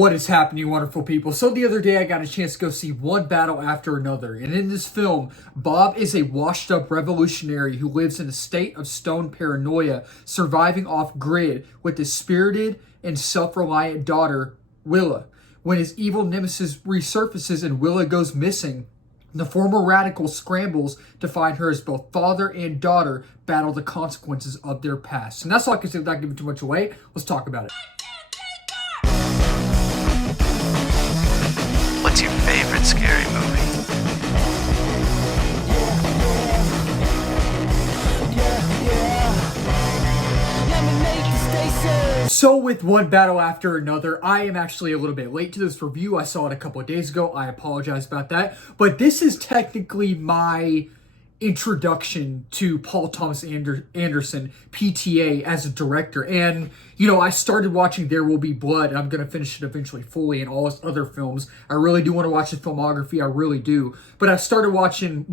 What is happening, wonderful people? So the other day I got a chance to go see One Battle After Another, and in this film, Bob is a washed-up revolutionary who lives in a state of stone paranoia, surviving off-grid with his spirited and self-reliant daughter, Willa. When his evil nemesis resurfaces and Willa goes missing, the former radical scrambles to find her as both father and daughter battle the consequences of their past. And that's all I can say without giving too much away. Let's talk about it. What's your favorite scary movie? So with One Battle After Another, I am actually a little bit late to this review. I saw it a couple of days ago. I apologize about that. But this is technically my introduction to Paul Thomas Anderson, PTA, as a director. And, you know, I started watching There Will Be Blood. I'm going to finish it eventually fully, and all his other films. I really do want to watch his filmography. I really do. But I started watching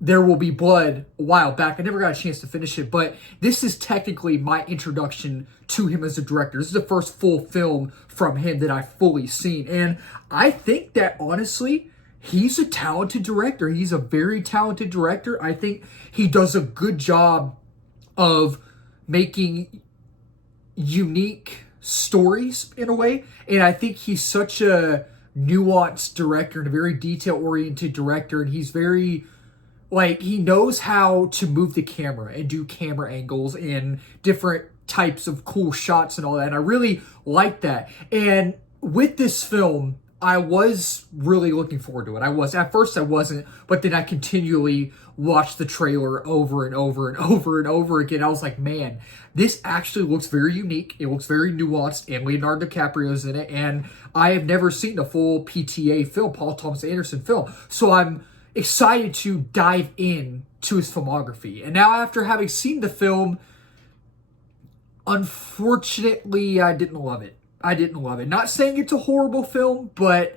There Will Be Blood a while back. I never got a chance to finish it, but this is technically my introduction to him as a director. This is the first full film from him that I've fully seen. And I think that, honestly, he's a talented director. He's a very talented director. I think he does a good job of making unique stories in a way. And I think he's such a nuanced director and a very detail-oriented director. And he's very... he knows how to move the camera and do camera angles and different types of cool shots and all that. And I really like that. And with this film, I was really looking forward to it. At first I wasn't, but then I continually watched the trailer over and over and over and over again. I was like, man, this actually looks very unique. It looks very nuanced, and Leonardo DiCaprio's in it. And I have never seen a full PTA film, Paul Thomas Anderson film. So I'm excited to dive in to his filmography. And now, after having seen the film, unfortunately, I didn't love it. Not saying it's a horrible film, but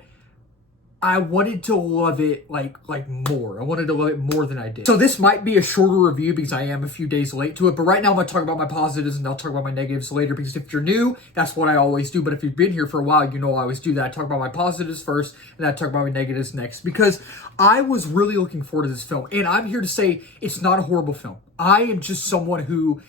I wanted to love it like more. I wanted to love it more than I did. So this might be a shorter review because I am a few days late to it. But right now I'm going to talk about my positives and I'll talk about my negatives later, because if you're new, that's what I always do. But if you've been here for a while, you know I always do that. I talk about my positives first and then I talk about my negatives next, because I was really looking forward to this film. And I'm here to say it's not a horrible film. I am just someone who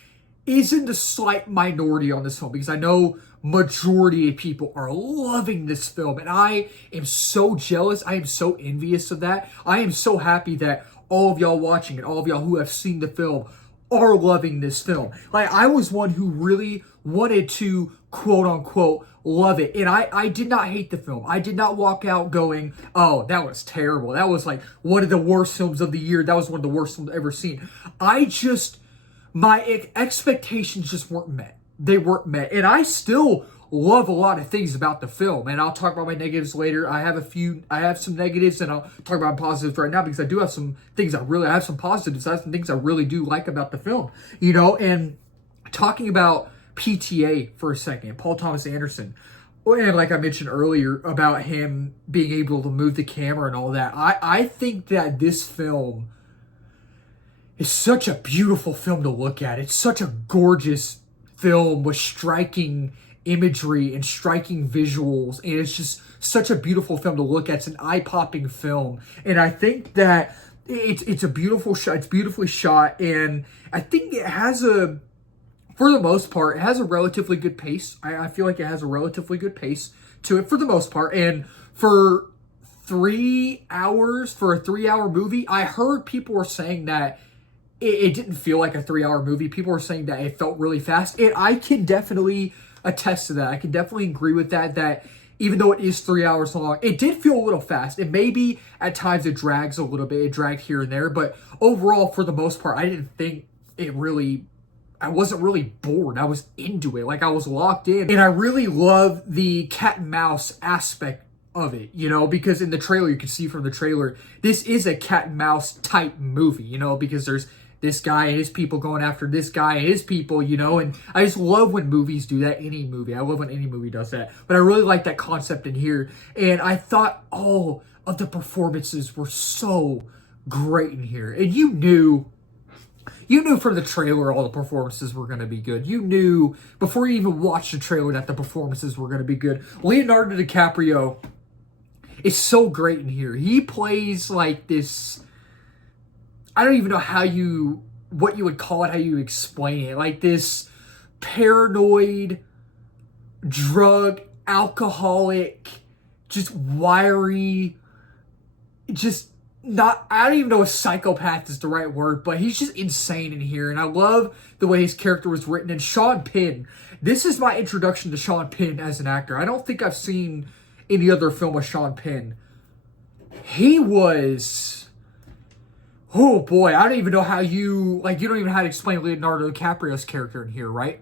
is in the slight minority on this film, because I know majority of people are loving this film, and I am so jealous. I am so envious of that. I am so happy that all of y'all watching it, all of y'all who have seen the film, are loving this film. I was one who really wanted to, quote unquote, love it, and I did not hate the film. I did not walk out going, oh, that was terrible. That was like one of the worst films of the year. That was one of the worst films I've ever seen. My expectations just weren't met. They weren't met. And I still love a lot of things about the film. And I'll talk about my negatives later. I have some negatives, and I'll talk about positives right now, because I do have some things I have some positives. I have some things I really do like about the film, you know. And talking about PTA for a second, Paul Thomas Anderson, and like I mentioned earlier about him being able to move the camera and all that, I think that this film is such a beautiful film to look at. It's such a gorgeous film with striking imagery and striking visuals, and it's just such a beautiful film to look at. It's an eye-popping film, and I think that it's a beautiful shot. It's beautifully shot, and I think it has for the most part, it has a relatively good pace. I feel like it has a relatively good pace to it for the most part, and for 3 hours, for a 3-hour movie, I heard people were saying that it didn't feel like a 3-hour movie. People were saying that it felt really fast. And I can definitely attest to that. I can definitely agree with that even though it is 3 hours long, it did feel a little fast. And maybe at times it drags a little bit. It dragged here and there. But overall, for the most part, I didn't think I wasn't really bored. I was into it. I was locked in. And I really love the cat and mouse aspect of it, you know, because in the trailer, you can see from the trailer, this is a cat and mouse type movie, you know, because there's this guy and his people going after this guy and his people, you know, and I just love when movies do that, any movie. I love when any movie does that, but I really like that concept in here, and I thought all of the performances were so great in here, and you knew You knew from the trailer all the performances were going to be good. You knew before you even watched the trailer that the performances were going to be good. Leonardo DiCaprio is so great in here. He plays like this, I don't even know what you would call it, how you explain it. Like this paranoid, drug, alcoholic, just wiry, just not, I don't even know if psychopath is the right word, but he's just insane in here. And I love the way his character was written. And Sean Penn, this is my introduction to Sean Penn as an actor. I don't think I've seen any other film with Sean Penn. He was, oh boy, I don't even know how you don't even know how to explain Leonardo DiCaprio's character in here, right?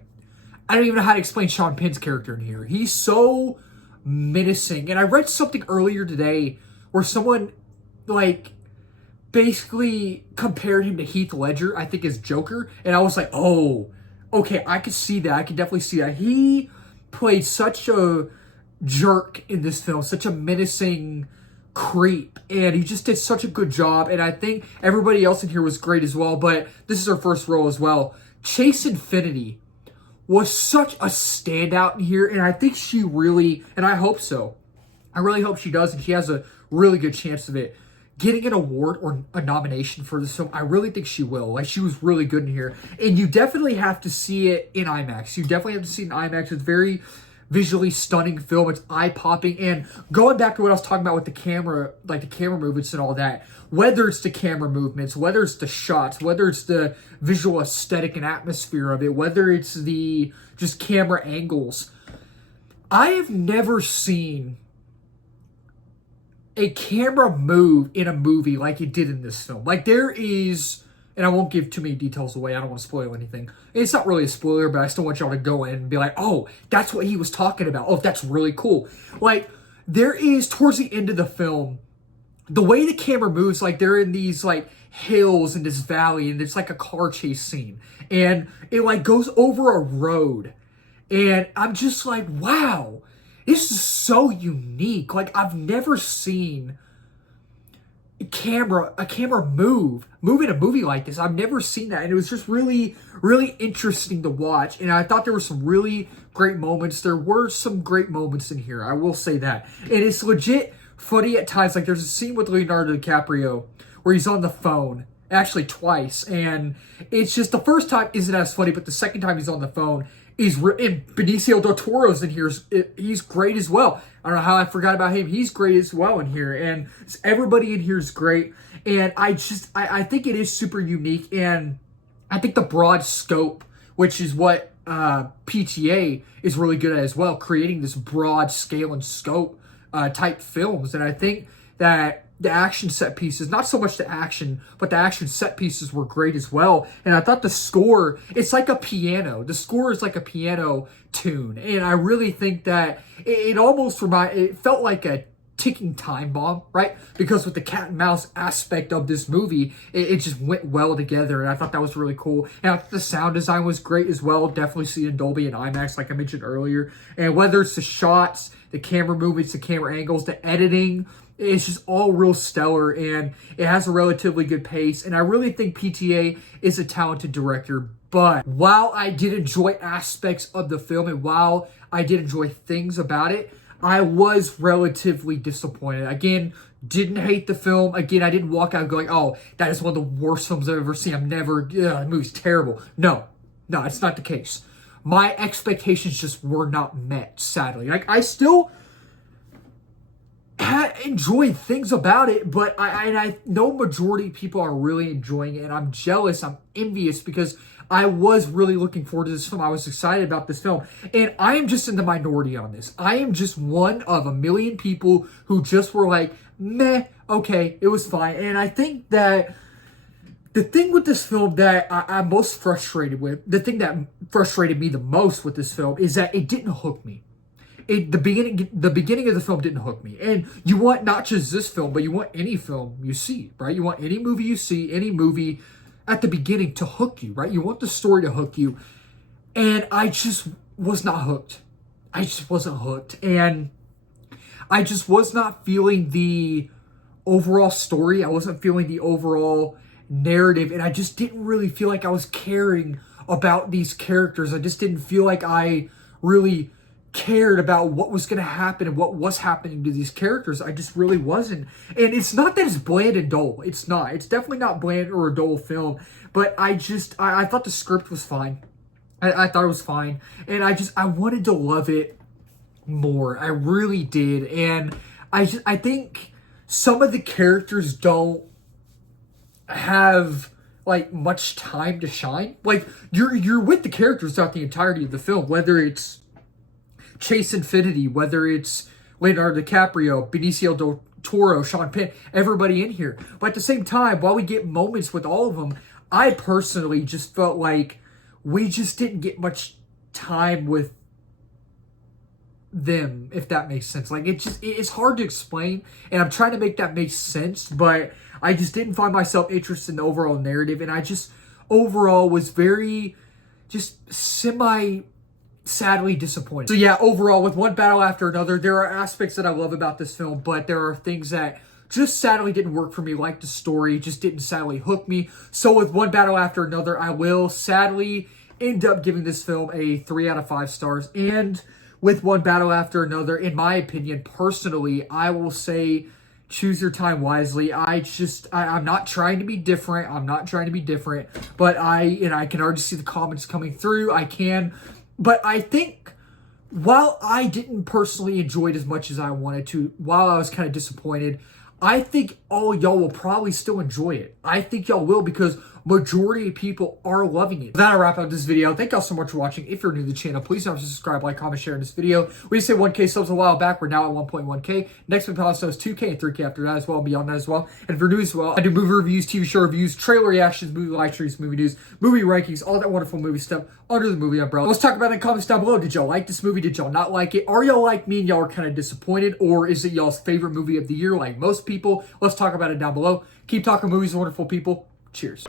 I don't even know how to explain Sean Penn's character in here. He's so menacing. And I read something earlier today where someone, like, basically compared him to Heath Ledger, I think, as Joker. And I was like, oh, okay, I could see that. I could definitely see that. He played such a jerk in this film, such a menacing creep, and he just did such a good job. And I think everybody else in here was great as well, but this is her first role as well. Chase Infinity was such a standout in here, and I think she really, and I hope so, I really hope she does, and she has a really good chance of it, getting an award or a nomination for this film. I really think she will. Like, she was really good in here, and you definitely have to see it in IMAX. You definitely have to see it in IMAX. It's very visually stunning film. It's eye-popping. And going back to what I was talking about with the camera, like the camera movements and all that, whether it's the camera movements, whether it's the shots, whether it's the visual aesthetic and atmosphere of it, whether it's the just camera angles, I have never seen a camera move in a movie like it did in this film. Like, there is, and I won't give too many details away, I don't want to spoil anything. It's not really a spoiler, but I still want y'all to go in and be like, oh, that's what he was talking about. Oh, that's really cool. Like, there is, towards the end of the film, the way the camera moves, like, they're in these, like, hills in this valley, and it's like a car chase scene. And it, like, goes over a road. And I'm just like, wow, this is so unique. Like, I've never seen a camera move in a movie like this. I've never seen that, and it was just really, really interesting to watch. And I thought there were some really great moments. There were some great moments in here, I will say that. And it's legit funny at times. Like, there's a scene with Leonardo DiCaprio where he's on the phone, actually twice, and it's just, the first time isn't as funny, but the second time he's on the phone, and Benicio del Toro's in here. He's great as well. I don't know how I forgot about him. He's great as well in here. And everybody in here is great. And I think it is super unique. And I think the broad scope, which is what PTA is really good at as well, creating this broad scale and scope type films. And I think that the action set pieces, not so much the action, but the action set pieces were great as well. And I thought the score, it's like a piano. The score is like a piano tune. And I really think that it felt like a ticking time bomb, right? Because with the cat and mouse aspect of this movie, it just went well together. And I thought that was really cool. And I thought the sound design was great as well. Definitely see it in Dolby and IMAX, like I mentioned earlier. And whether it's the shots, the camera movements, the camera angles, the editing, it's just all real stellar, and it has a relatively good pace. And I really think PTA is a talented director. But while I did enjoy aspects of the film, and while I did enjoy things about it, I was relatively disappointed. Again, didn't hate the film. Again, I didn't walk out going, oh, that is one of the worst films I've ever seen. The movie's terrible. No, it's not the case. My expectations just were not met, sadly. Like, I still enjoyed things about it, but I know majority of people are really enjoying it, and I'm jealous, I'm envious, because I was really looking forward to this film. I was excited about this film, and I am just in the minority on this. I am just one of a million people who just were like, meh, okay, it was fine. And I think that the thing with this film that I'm most frustrated with, the thing that frustrated me the most with this film, is that it didn't hook me. The beginning of the film didn't hook me. And you want not just this film, but you want any film you see, right? You want any movie you see, any movie at the beginning to hook you, right? You want the story to hook you. And I just was not hooked. I just wasn't hooked. And I just was not feeling the overall story. I wasn't feeling the overall narrative, and I just didn't really feel like I was caring about these characters. I just didn't feel like I really cared about what was going to happen and what was happening to these characters. I just really wasn't. And it's not that it's bland and dull. It's not. It's definitely not bland or a dull film. But I thought the script was fine. I thought it was fine. And I wanted to love it more. I really did. And I think some of the characters don't have like much time to shine. Like you're with the characters throughout the entirety of the film, whether it's Chase Infinity, whether it's Leonardo DiCaprio, Benicio del Toro, Sean Penn, everybody in here. But at the same time, while we get moments with all of them, I personally just felt like we just didn't get much time with them, if that makes sense. Like it's hard to explain, and I'm trying to make that make sense, but I just didn't find myself interested in the overall narrative, and I just overall was very just sadly disappointed. So yeah, overall, with one battle after another, there are aspects that I love about this film, but there are things that just sadly didn't work for me, like the story just didn't sadly hook me. So with one battle after another, I will sadly end up giving this film a 3 out of 5 stars. And with one battle after another, in my opinion, personally, I will say choose your time wisely. I'm not trying to be different. But I can already see the comments coming through. But I think while I didn't personally enjoy it as much as I wanted to, while I was kind of disappointed, I think all y'all will probably still enjoy it. I think y'all will, because majority of people are loving it. That'll wrap up this video. Thank y'all so much for watching. If you're new to the channel, please don't forget to subscribe, like, comment, share in this video. We just hit 1K subs a while back. We're now at 1.1K. Next week, milestone is 2K and 3K after that as well, and beyond that as well. And if you're new as well, I do movie reviews, TV show reviews, trailer reactions, movie live streams, movie news, movie rankings, all that wonderful movie stuff under the movie umbrella. Let's talk about it in the comments down below. Did y'all like this movie? Did y'all not like it? Are y'all like me and y'all are kind of disappointed? Or is it y'all's favorite movie of the year like most people? Let's talk about it down below. Keep talking movies, wonderful people. Cheers.